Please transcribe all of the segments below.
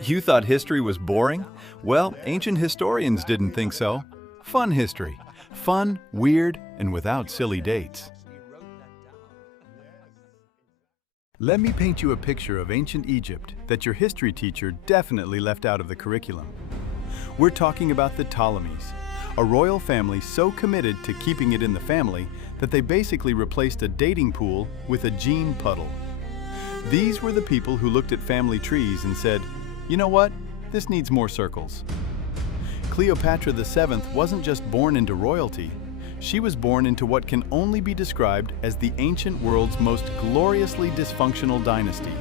You thought history was boring? Well, ancient historians didn't think so. Fun history. Fun, weird, and without silly dates. Let me paint you a picture of ancient Egypt that your history teacher definitely left out of the curriculum. We're talking about the Ptolemies, a royal family so committed to keeping it in the family that they basically replaced a dating pool with a gene puddle. These were the people who looked at family trees and said, "You know what? This needs more circles." Cleopatra VII wasn't just born into royalty. She was born into what can only be described as the ancient world's most gloriously dysfunctional dynasty,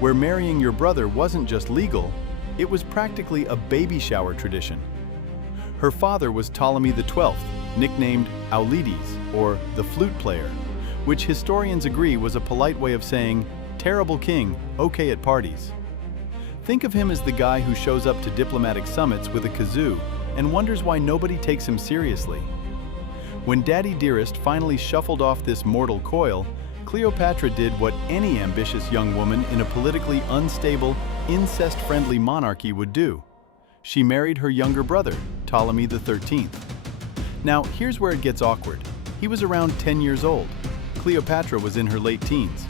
where marrying your brother wasn't just legal, it was practically a baby shower tradition. Her father was Ptolemy XII, nicknamed Auletes, or the flute player, which historians agree was a polite way of saying, "Terrible king, okay at parties." Think of him as the guy who shows up to diplomatic summits with a kazoo and wonders why nobody takes him seriously. When Daddy Dearest finally shuffled off this mortal coil, Cleopatra did what any ambitious young woman in a politically unstable, incest-friendly monarchy would do. She married her younger brother, Ptolemy XIII. Now, here's where it gets awkward. He was around 10 years old. Cleopatra was in her late teens.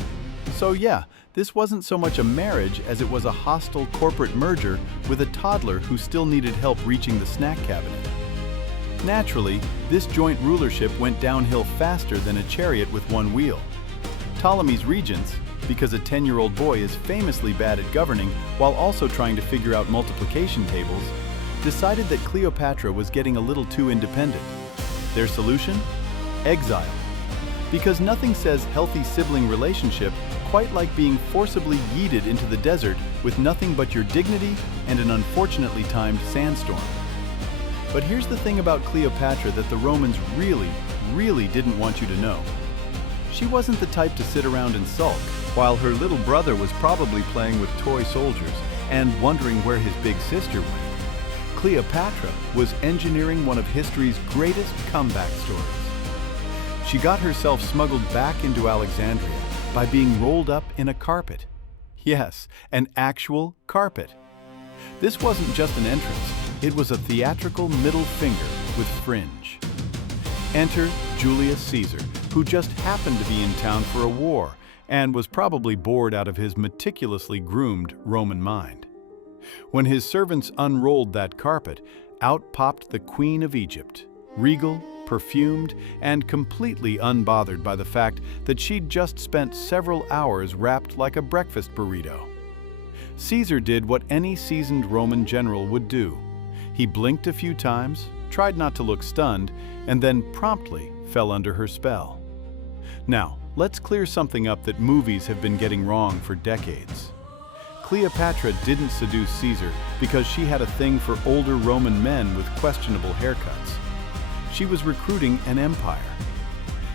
So yeah, this wasn't so much a marriage as it was a hostile corporate merger with a toddler who still needed help reaching the snack cabinet. Naturally, this joint rulership went downhill faster than a chariot with one wheel. Ptolemy's regents, because a 10-year-old boy is famously bad at governing while also trying to figure out multiplication tables, decided that Cleopatra was getting a little too independent. Their solution? Exile. Because nothing says healthy sibling relationship quite like being forcibly yeeted into the desert with nothing but your dignity and an unfortunately timed sandstorm. But here's the thing about Cleopatra that the Romans really didn't want you to know. She wasn't the type to sit around and sulk, while her little brother was probably playing with toy soldiers and wondering where his big sister went. Cleopatra was engineering one of history's greatest comeback stories. She got herself smuggled back into Alexandria by being rolled up in a carpet. Yes, an actual carpet. This wasn't just an entrance, it was a theatrical middle finger with fringe. Enter Julius Caesar, who just happened to be in town for a war and was probably bored out of his meticulously groomed Roman mind. When his servants unrolled that carpet, out popped the Queen of Egypt, regal, perfumed, and completely unbothered by the fact that she'd just spent several hours wrapped like a breakfast burrito. Caesar did what any seasoned Roman general would do. He blinked a few times, tried not to look stunned, and then promptly fell under her spell. Now, let's clear something up that movies have been getting wrong for decades. Cleopatra didn't seduce Caesar because she had a thing for older Roman men with questionable haircuts. She was recruiting an empire.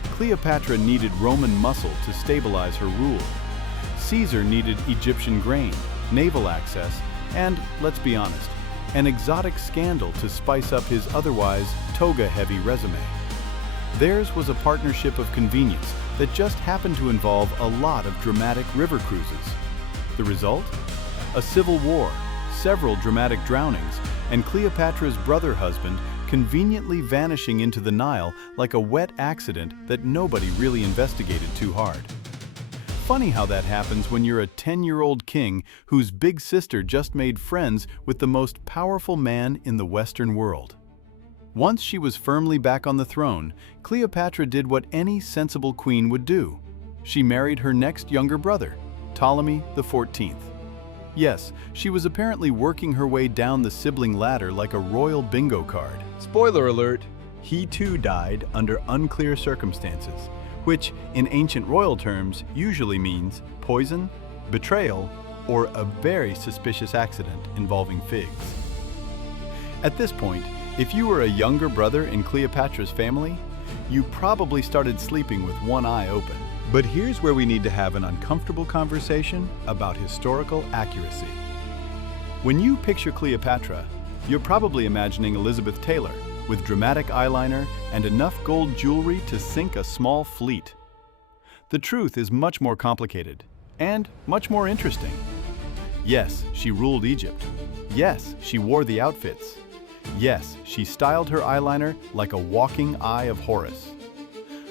Cleopatra needed Roman muscle to stabilize her rule. Caesar needed Egyptian grain, naval access, and, let's be honest, an exotic scandal to spice up his otherwise toga-heavy resume. Theirs was a partnership of convenience that just happened to involve a lot of dramatic river cruises. The result? A civil war, several dramatic drownings, and Cleopatra's brother husband conveniently vanishing into the Nile like a wet accident that nobody really investigated too hard. Funny how that happens when you're a 10-year-old king whose big sister just made friends with the most powerful man in the Western world. Once she was firmly back on the throne, Cleopatra did what any sensible queen would do. She married her next younger brother, Ptolemy XIV. Yes, she was apparently working her way down the sibling ladder like a royal bingo card. Spoiler alert, he too died under unclear circumstances, which in ancient royal terms usually means poison, betrayal, or a very suspicious accident involving figs. At this point, if you were a younger brother in Cleopatra's family, you probably started sleeping with one eye open. But here's where we need to have an uncomfortable conversation about historical accuracy. When you picture Cleopatra, you're probably imagining Elizabeth Taylor with dramatic eyeliner and enough gold jewelry to sink a small fleet. The truth is much more complicated and much more interesting. Yes, she ruled Egypt. Yes, she wore the outfits. Yes, she styled her eyeliner like a walking eye of Horus.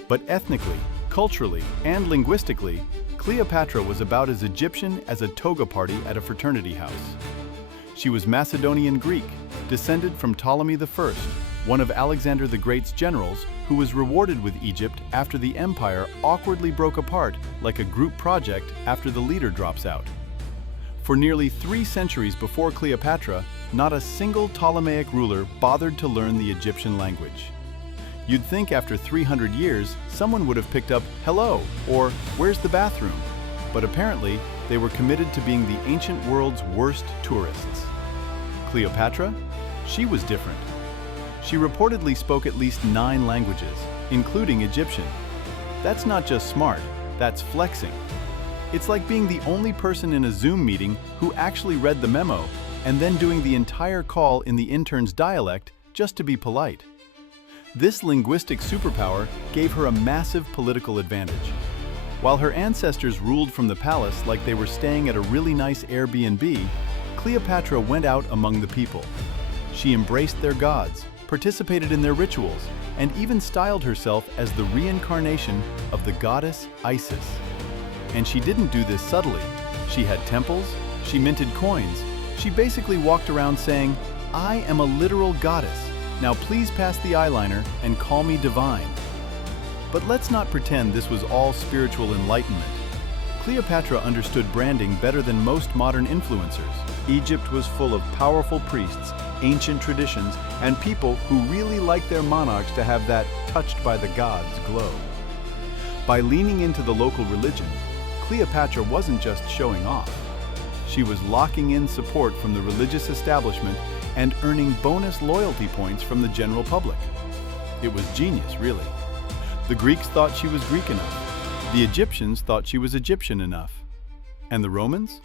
But ethnically, culturally, and linguistically, Cleopatra was about as Egyptian as a toga party at a fraternity house. She was Macedonian Greek, descended from Ptolemy I, one of Alexander the Great's generals who was rewarded with Egypt after the empire awkwardly broke apart like a group project after the leader drops out. For nearly 3 centuries before Cleopatra, not a single Ptolemaic ruler bothered to learn the Egyptian language. You'd think after 300 years, someone would have picked up "hello" or "where's the bathroom?" But apparently, they were committed to being the ancient world's worst tourists. Cleopatra? She was different. She reportedly spoke at least 9 languages, including Egyptian. That's not just smart, that's flexing. It's like being the only person in a Zoom meeting who actually read the memo and then doing the entire call in the intern's dialect just to be polite. This linguistic superpower gave her a massive political advantage. While her ancestors ruled from the palace like they were staying at a really nice Airbnb, Cleopatra went out among the people. She embraced their gods, participated in their rituals, and even styled herself as the reincarnation of the goddess Isis. And she didn't do this subtly. She had temples, she minted coins, she basically walked around saying, "I am a literal goddess. Now please pass the eyeliner and call me divine." But let's not pretend this was all spiritual enlightenment. Cleopatra understood branding better than most modern influencers. Egypt was full of powerful priests, ancient traditions, and people who really liked their monarchs to have that touched by the gods glow. By leaning into the local religion, Cleopatra wasn't just showing off. She was locking in support from the religious establishment and earning bonus loyalty points from the general public. It was genius, really. The Greeks thought she was Greek enough. The Egyptians thought she was Egyptian enough. And the Romans?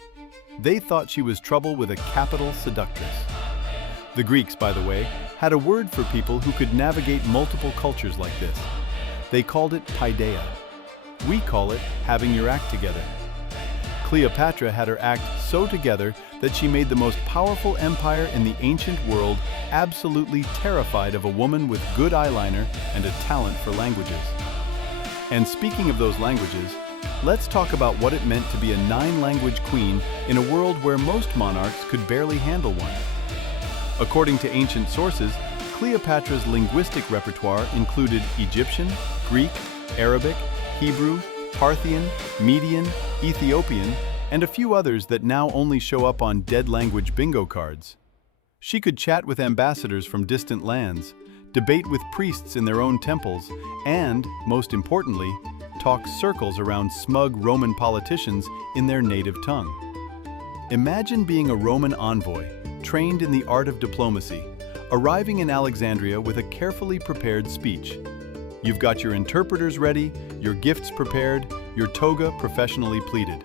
They thought she was trouble with a capital seductress. The Greeks, by the way, had a word for people who could navigate multiple cultures like this. They called it paideia. We call it having your act together. Cleopatra had her act so together that she made the most powerful empire in the ancient world absolutely terrified of a woman with good eyeliner and a talent for languages. And speaking of those languages, let's talk about what it meant to be a 9-language queen in a world where most monarchs could barely handle one. According to ancient sources, Cleopatra's linguistic repertoire included Egyptian, Greek, Arabic, Hebrew, Parthian, Median, Ethiopian, and a few others that now only show up on dead language bingo cards. She could chat with ambassadors from distant lands, debate with priests in their own temples, and, most importantly, talk circles around smug Roman politicians in their native tongue. Imagine being a Roman envoy, trained in the art of diplomacy, arriving in Alexandria with a carefully prepared speech. You've got your interpreters ready, your gifts prepared, your toga professionally pleated.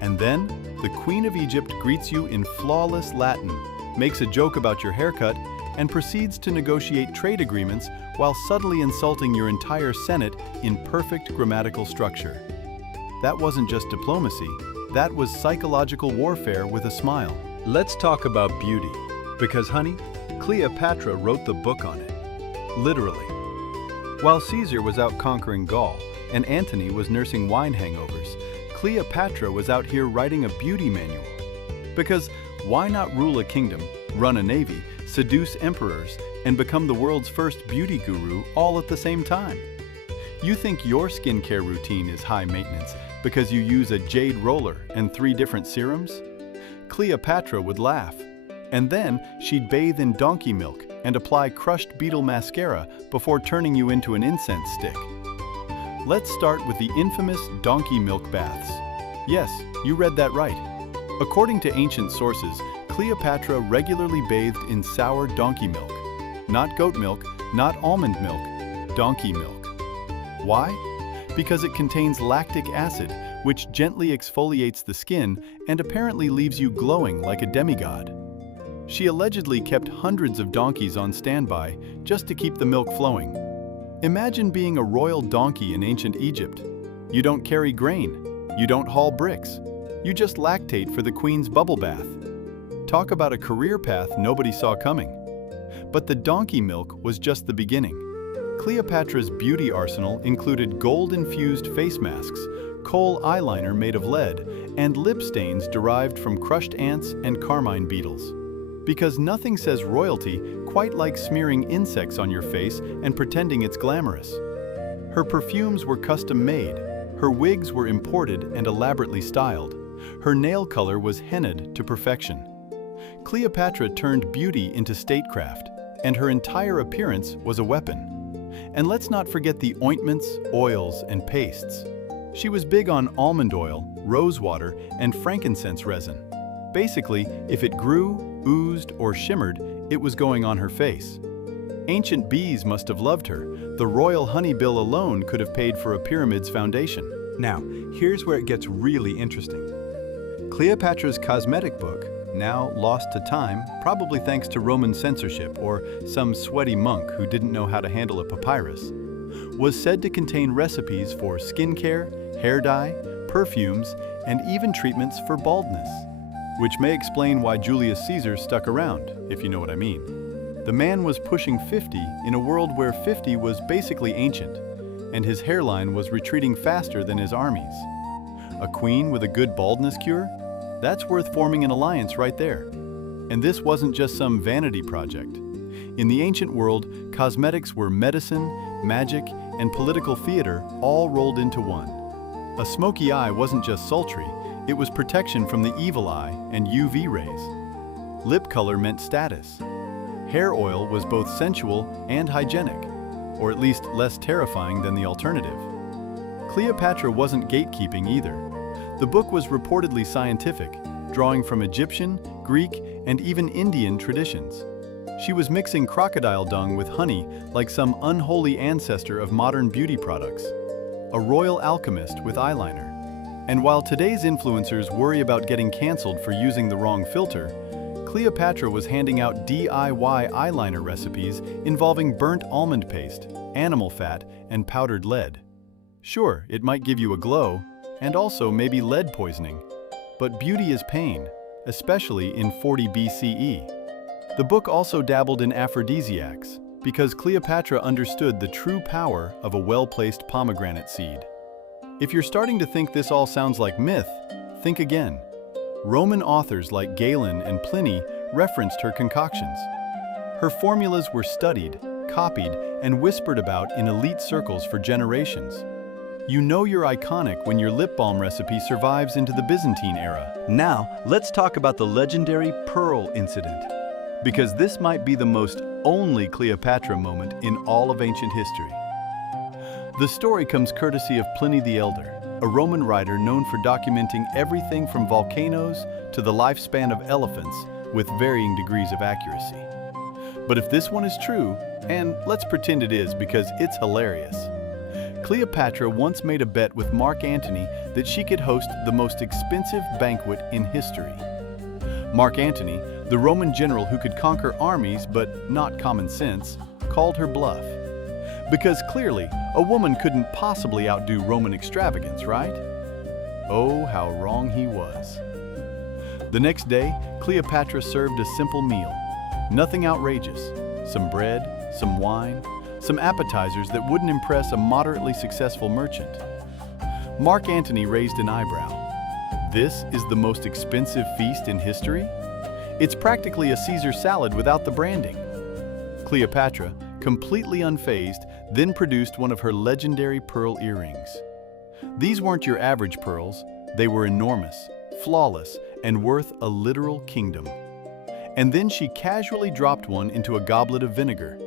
And then, the Queen of Egypt greets you in flawless Latin, makes a joke about your haircut, and proceeds to negotiate trade agreements while subtly insulting your entire Senate in perfect grammatical structure. That wasn't just diplomacy, that was psychological warfare with a smile. Let's talk about beauty, because honey, Cleopatra wrote the book on it. Literally. While Caesar was out conquering Gaul and Antony was nursing wine hangovers, Cleopatra was out here writing a beauty manual. Because why not rule a kingdom, run a navy, seduce emperors, and become the world's first beauty guru all at the same time? You think your skincare routine is high maintenance because you use a jade roller and 3 different serums? Cleopatra would laugh. And then she'd bathe in donkey milk and apply crushed beetle mascara before turning you into an incense stick. Let's start with the infamous donkey milk baths. Yes, you read that right. According to ancient sources, Cleopatra regularly bathed in sour donkey milk. Not goat milk, not almond milk, donkey milk. Why? Because it contains lactic acid, which gently exfoliates the skin and apparently leaves you glowing like a demigod. She allegedly kept hundreds of donkeys on standby just to keep the milk flowing. Imagine being a royal donkey in ancient Egypt. You don't carry grain. You don't haul bricks. You just lactate for the queen's bubble bath. Talk about a career path nobody saw coming. But the donkey milk was just the beginning. Cleopatra's beauty arsenal included gold-infused face masks, kohl eyeliner made of lead, and lip stains derived from crushed ants and carmine beetles. Because nothing says royalty quite like smearing insects on your face and pretending it's glamorous. Her perfumes were custom-made, her wigs were imported and elaborately styled, her nail color was hennaed to perfection. Cleopatra turned beauty into statecraft, and her entire appearance was a weapon. And let's not forget the ointments, oils, and pastes. She was big on almond oil, rosewater, and frankincense resin. Basically, if it grew, oozed, or shimmered, it was going on her face. Ancient bees must have loved her. The royal honey bill alone could have paid for a pyramid's foundation. Now, here's where it gets really interesting. Cleopatra's cosmetic book, now lost to time, probably thanks to Roman censorship or some sweaty monk who didn't know how to handle a papyrus, was said to contain recipes for skincare, hair dye, perfumes, and even treatments for baldness. Which may explain why Julius Caesar stuck around, if you know what I mean. The man was pushing 50 in a world where 50 was basically ancient, and his hairline was retreating faster than his armies. A queen with a good baldness cure? That's worth forming an alliance right there. And this wasn't just some vanity project. In the ancient world, cosmetics were medicine, magic, and political theater all rolled into one. A smoky eye wasn't just sultry, it was protection from the evil eye and UV rays. Lip color meant status. Hair oil was both sensual and hygienic, or at least less terrifying than the alternative. Cleopatra wasn't gatekeeping either. The book was reportedly scientific, drawing from Egyptian, Greek, and even Indian traditions. She was mixing crocodile dung with honey like some unholy ancestor of modern beauty products. A royal alchemist with eyeliner. And while today's influencers worry about getting canceled for using the wrong filter, Cleopatra was handing out DIY eyeliner recipes involving burnt almond paste, animal fat, and powdered lead. Sure, it might give you a glow, and also maybe lead poisoning. But beauty is pain, especially in 40 BCE. The book also dabbled in aphrodisiacs, because Cleopatra understood the true power of a well-placed pomegranate seed. If you're starting to think this all sounds like myth, think again. Roman authors like Galen and Pliny referenced her concoctions. Her formulas were studied, copied, and whispered about in elite circles for generations. You know you're iconic when your lip balm recipe survives into the Byzantine era. Now, let's talk about the legendary pearl incident, because this might be the most only Cleopatra moment in all of ancient history. The story comes courtesy of Pliny the Elder, a Roman writer known for documenting everything from volcanoes to the lifespan of elephants with varying degrees of accuracy. But if this one is true, and let's pretend it is because it's hilarious, Cleopatra once made a bet with Mark Antony that she could host the most expensive banquet in history. Mark Antony, the Roman general who could conquer armies but not common sense, called her bluff. Because clearly, a woman couldn't possibly outdo Roman extravagance, right? Oh, how wrong he was. The next day, Cleopatra served a simple meal. Nothing outrageous. Some bread, some wine, some appetizers that wouldn't impress a moderately successful merchant. Mark Antony raised an eyebrow. This is the most expensive feast in history? It's practically a Caesar salad without the branding. Cleopatra, completely unfazed, then produced one of her legendary pearl earrings. These weren't your average pearls, they were enormous, flawless, and worth a literal kingdom. And then she casually dropped one into a goblet of vinegar.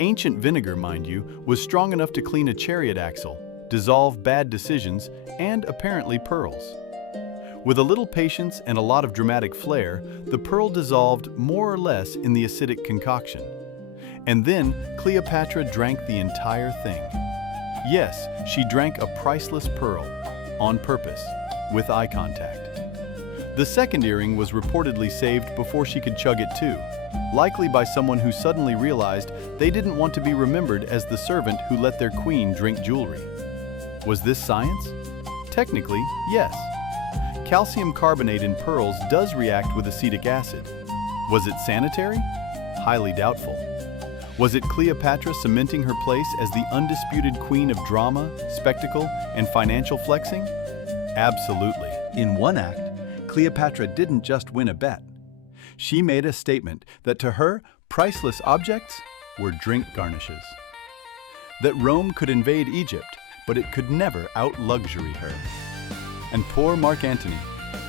Ancient vinegar, mind you, was strong enough to clean a chariot axle, dissolve bad decisions, and apparently pearls. With a little patience and a lot of dramatic flair, the pearl dissolved more or less in the acidic concoction. And then Cleopatra drank the entire thing. Yes, she drank a priceless pearl, on purpose, with eye contact. The second earring was reportedly saved before she could chug it too, likely by someone who suddenly realized they didn't want to be remembered as the servant who let their queen drink jewelry. Was this science? Technically, yes. calcium carbonate in pearls does react with acetic acid. Was it sanitary? Highly doubtful. Was it Cleopatra cementing her place as the undisputed queen of drama, spectacle, and financial flexing? Absolutely. In one act, Cleopatra didn't just win a bet. She made a statement that to her, priceless objects were drink garnishes. That Rome could invade Egypt, but it could never out-luxury her. And poor Mark Antony,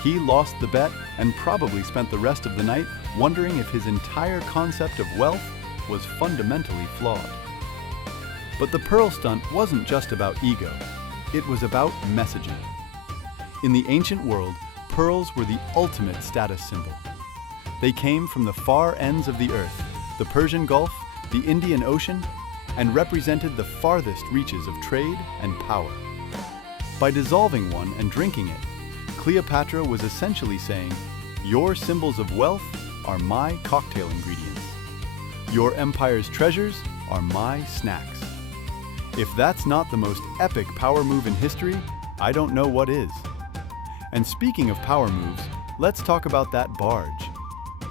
he lost the bet and probably spent the rest of the night wondering if his entire concept of wealth was fundamentally flawed. But the pearl stunt wasn't just about ego, it was about messaging. In the ancient world, pearls were the ultimate status symbol. They came from the far ends of the earth, the Persian Gulf, the Indian Ocean, and represented the farthest reaches of trade and power. By dissolving one and drinking it, Cleopatra was essentially saying, "Your symbols of wealth are my cocktail ingredients. Your empire's treasures are my snacks." If that's not the most epic power move in history, I don't know what is. And speaking of power moves, let's talk about that barge.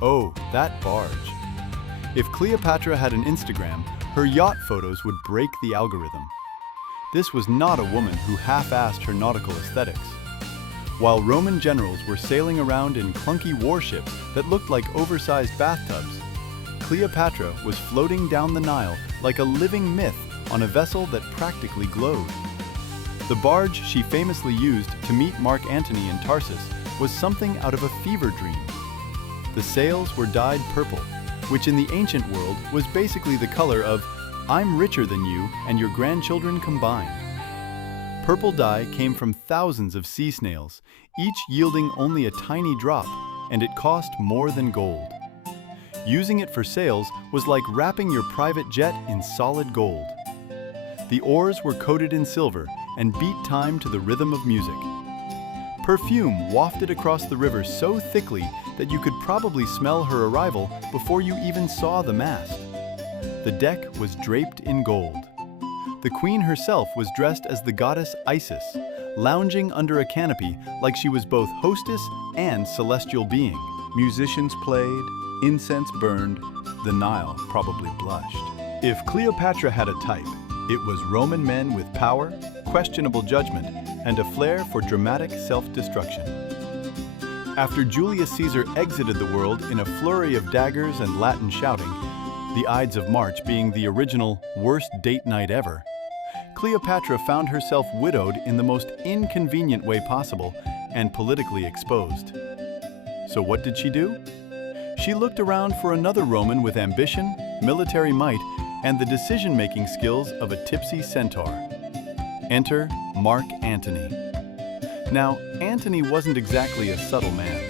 Oh, that barge. If Cleopatra had an Instagram, her yacht photos would break the algorithm. This was not a woman who half-assed her nautical aesthetics. While Roman generals were sailing around in clunky warships that looked like oversized bathtubs, Cleopatra was floating down the Nile like a living myth on a vessel that practically glowed. The barge she famously used to meet Mark Antony in Tarsus was something out of a fever dream. The sails were dyed purple, which in the ancient world was basically the color of "I'm richer than you and your grandchildren combined." Purple dye came from thousands of sea snails, each yielding only a tiny drop, and it cost more than gold. Using it for sails was like wrapping your private jet in solid gold. The oars were coated in silver and beat time to the rhythm of music. Perfume wafted across the river so thickly that you could probably smell her arrival before you even saw the mast. The deck was draped in gold. The queen herself was dressed as the goddess Isis, lounging under a canopy like she was both hostess and celestial being. Musicians played, incense burned, the Nile probably blushed. If Cleopatra had a type, it was Roman men with power, questionable judgment, and a flair for dramatic self-destruction. After Julius Caesar exited the world in a flurry of daggers and Latin shouting, the Ides of March being the original worst date night ever, Cleopatra found herself widowed in the most inconvenient way possible and politically exposed. So what did she do? She looked around for another Roman with ambition, military might, and the decision-making skills of a tipsy centaur. Enter Mark Antony. Now, Antony wasn't exactly a subtle man.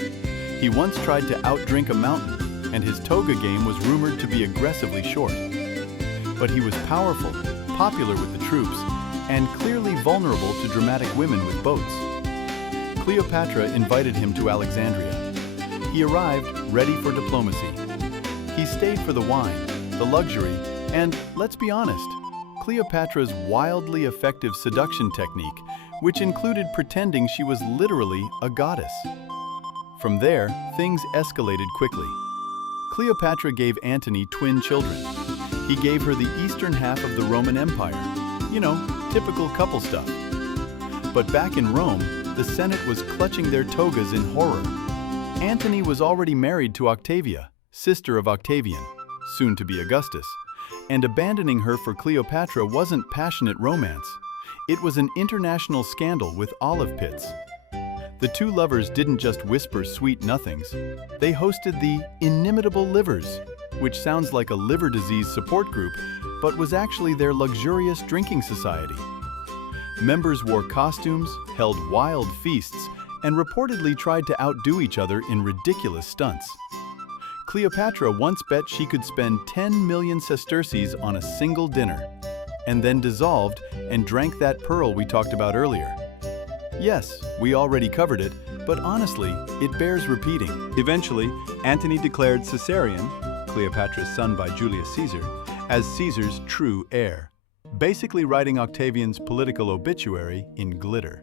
He once tried to outdrink a mountain, and his toga game was rumored to be aggressively short. But he was powerful, popular with the troops, and clearly vulnerable to dramatic women with boats. Cleopatra invited him to Alexandria. He arrived ready for diplomacy. He stayed for the wine, the luxury, and, let's be honest, Cleopatra's wildly effective seduction technique, which included pretending she was literally a goddess. From there, things escalated quickly. Cleopatra gave Antony twin children. He gave her the eastern half of the Roman Empire. You know, typical couple stuff. But back in Rome, the Senate was clutching their togas in horror. Antony was already married to Octavia, sister of Octavian, soon to be Augustus, and abandoning her for Cleopatra wasn't passionate romance. It was an international scandal with olive pits. The two lovers didn't just whisper sweet nothings. They hosted the Inimitable Livers, which sounds like a liver disease support group, but was actually their luxurious drinking society. Members wore costumes, held wild feasts, and reportedly tried to outdo each other in ridiculous stunts. Cleopatra once bet she could spend 10 million sesterces on a single dinner, and then dissolved and drank that pearl we talked about earlier. Yes, we already covered it, but honestly, it bears repeating. Eventually, Antony declared Caesarion, Cleopatra's son by Julius Caesar, as Caesar's true heir, basically writing Octavian's political obituary in glitter.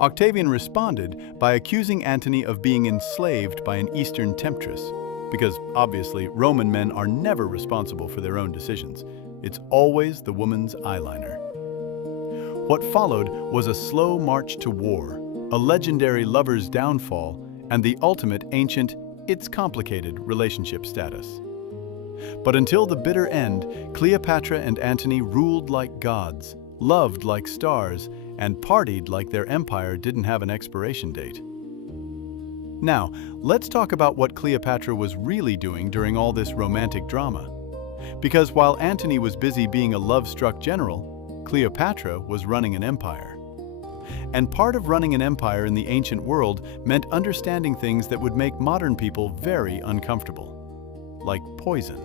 Octavian responded by accusing Antony of being enslaved by an Eastern temptress, because obviously Roman men are never responsible for their own decisions. It's always the woman's eyeliner. What followed was a slow march to war, a legendary lover's downfall, and the ultimate ancient, it's complicated relationship status. But until the bitter end, Cleopatra and Antony ruled like gods, loved like stars, and partied like their empire didn't have an expiration date. Now, let's talk about what Cleopatra was really doing during all this romantic drama. Because while Antony was busy being a love-struck general, Cleopatra was running an empire. And part of running an empire in the ancient world meant understanding things that would make modern people very uncomfortable, like poison.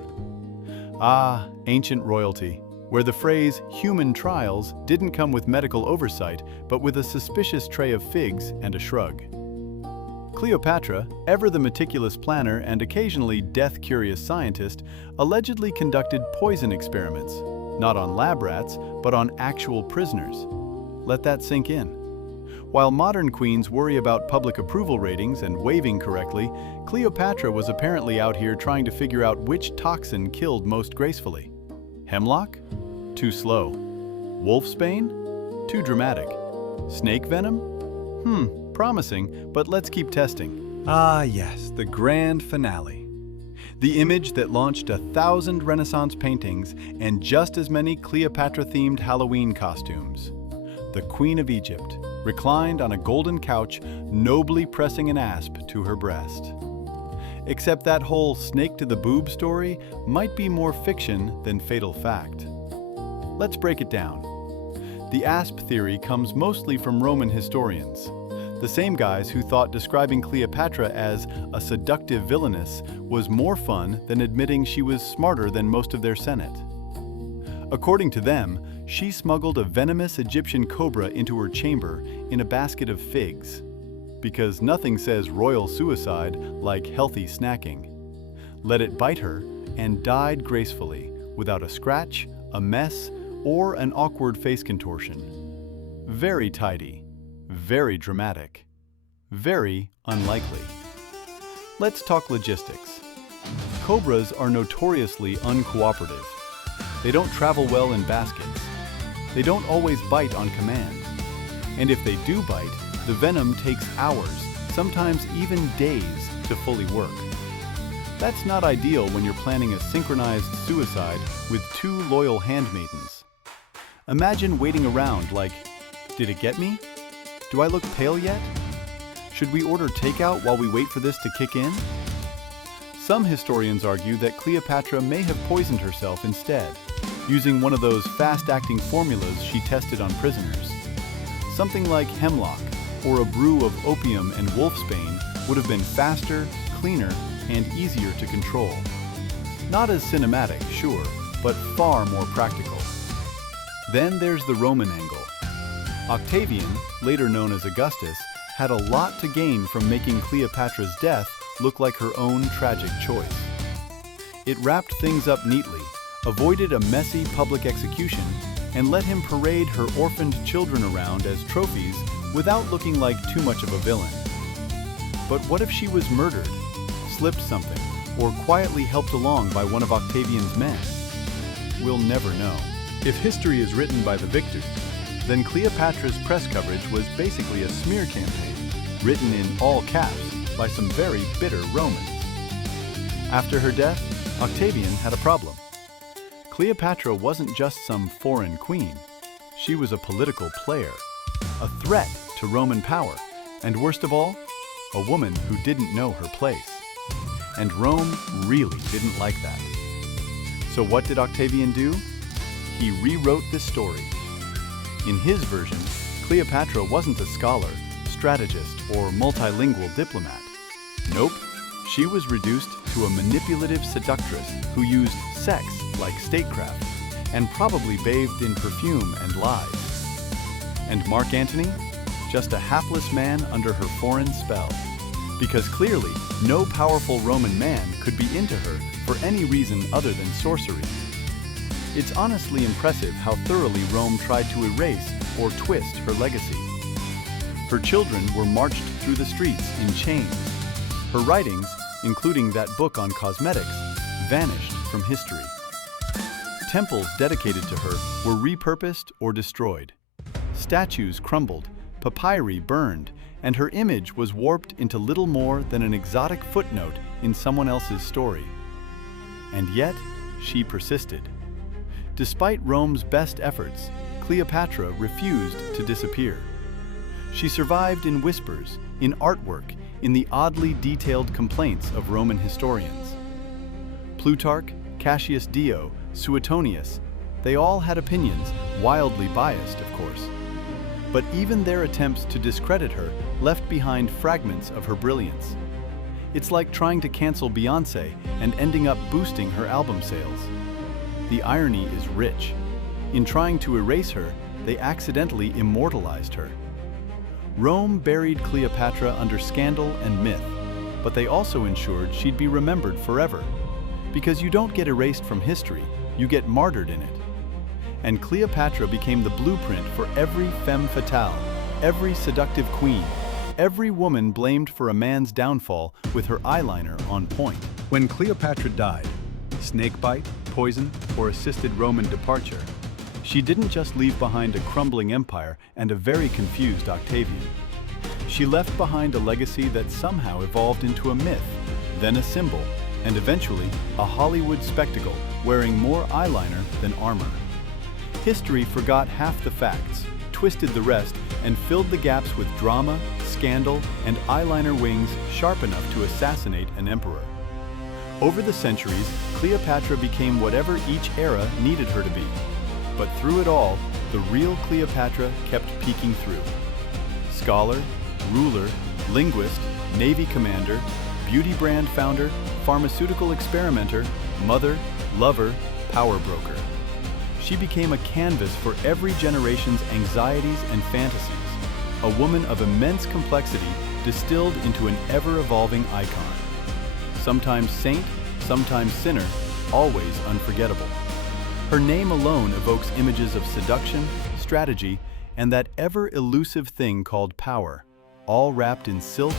Ah, ancient royalty, where the phrase human trials didn't come with medical oversight, but with a suspicious tray of figs and a shrug. Cleopatra, ever the meticulous planner and occasionally death-curious scientist, allegedly conducted poison experiments, not on lab rats, but on actual prisoners. Let that sink in. While modern queens worry about public approval ratings and waving correctly, Cleopatra was apparently out here trying to figure out which toxin killed most gracefully. Hemlock? Too slow. Wolfsbane? Too dramatic. Snake venom? Promising, but let's keep testing. Ah yes, the grand finale. The image that launched 1,000 Renaissance paintings and just as many Cleopatra-themed Halloween costumes. The Queen of Egypt, reclined on a golden couch, nobly pressing an asp to her breast. Except that whole snake to the boob story might be more fiction than fatal fact. Let's break it down. The asp theory comes mostly from Roman historians, the same guys who thought describing Cleopatra as a seductive villainess was more fun than admitting she was smarter than most of their Senate. According to them, she smuggled a venomous Egyptian cobra into her chamber in a basket of figs, because nothing says royal suicide like healthy snacking. Let it bite her and died gracefully, without a scratch, a mess, or an awkward face contortion. Very tidy, very dramatic, very unlikely. Let's talk logistics. Cobras are notoriously uncooperative. They don't travel well in baskets. They don't always bite on command. And if they do bite, the venom takes hours, sometimes even days, to fully work. That's not ideal when you're planning a synchronized suicide with 2 loyal handmaidens. Imagine waiting around like, did it get me? Do I look pale yet? Should we order takeout while we wait for this to kick in? Some historians argue that Cleopatra may have poisoned herself instead, using one of those fast-acting formulas she tested on prisoners. Something like hemlock or a brew of opium and wolfsbane would have been faster, cleaner, and easier to control. Not as cinematic, sure, but far more practical. Then there's the Roman angle. Octavian, later known as Augustus, had a lot to gain from making Cleopatra's death look like her own tragic choice. It wrapped things up neatly, avoided a messy public execution, and let him parade her orphaned children around as trophies without looking like too much of a villain. But what if she was murdered, slipped something, or quietly helped along by one of Octavian's men? We'll never know. If history is written by the victors, then Cleopatra's press coverage was basically a smear campaign, written in all caps by some very bitter Romans. After her death, Octavian had a problem. Cleopatra wasn't just some foreign queen. She was a political player, a threat to Roman power, and worst of all, a woman who didn't know her place. And Rome really didn't like that. So what did Octavian do? He rewrote the story. In his version, Cleopatra wasn't a scholar, strategist, or multilingual diplomat. Nope, she was reduced to a manipulative seductress who used sex like statecraft and probably bathed in perfume and lies. And Mark Antony? Just a hapless man under her foreign spell. Because clearly, no powerful Roman man could be into her for any reason other than sorcery. It's honestly impressive how thoroughly Rome tried to erase or twist her legacy. Her children were marched through the streets in chains. Her writings, including that book on cosmetics, vanished from history. Temples dedicated to her were repurposed or destroyed. Statues crumbled, papyri burned, and her image was warped into little more than an exotic footnote in someone else's story. And yet, she persisted. Despite Rome's best efforts, Cleopatra refused to disappear. She survived in whispers, in artwork, in the oddly detailed complaints of Roman historians. Plutarch, Cassius Dio, Suetonius, they all had opinions, wildly biased, of course. But even their attempts to discredit her left behind fragments of her brilliance. It's like trying to cancel Beyoncé and ending up boosting her album sales. The irony is rich. In trying to erase her, they accidentally immortalized her. Rome buried Cleopatra under scandal and myth, but they also ensured she'd be remembered forever. Because you don't get erased from history, you get martyred in it. And Cleopatra became the blueprint for every femme fatale, every seductive queen, every woman blamed for a man's downfall with her eyeliner on point. When Cleopatra died, snakebite, poison, or assisted Roman departure, She didn't just leave behind a crumbling empire and a very confused Octavian. She left behind a legacy that somehow evolved into a myth, then a symbol, and eventually a Hollywood spectacle wearing more eyeliner than armor. History forgot half the facts, twisted the rest, and filled the gaps with drama, scandal, and eyeliner wings sharp enough to assassinate an emperor. Over the centuries, Cleopatra became whatever each era needed her to be. But through it all, the real Cleopatra kept peeking through. Scholar, ruler, linguist, Navy commander, beauty brand founder, pharmaceutical experimenter, mother, lover, power broker. She became a canvas for every generation's anxieties and fantasies, a woman of immense complexity distilled into an ever-evolving icon. Sometimes saint, sometimes sinner, always unforgettable. Her name alone evokes images of seduction, strategy, and that ever-elusive thing called power, all wrapped in silk,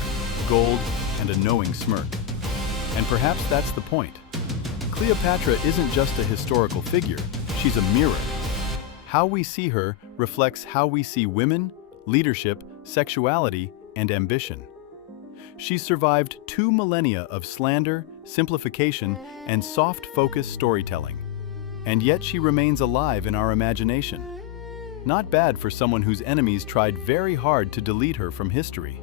gold, and a knowing smirk. And perhaps that's the point. Cleopatra isn't just a historical figure, she's a mirror. How we see her reflects how we see women, leadership, sexuality, and ambition. She survived 2 millennia of slander, simplification, and soft-focused storytelling. And yet she remains alive in our imagination. Not bad for someone whose enemies tried very hard to delete her from history.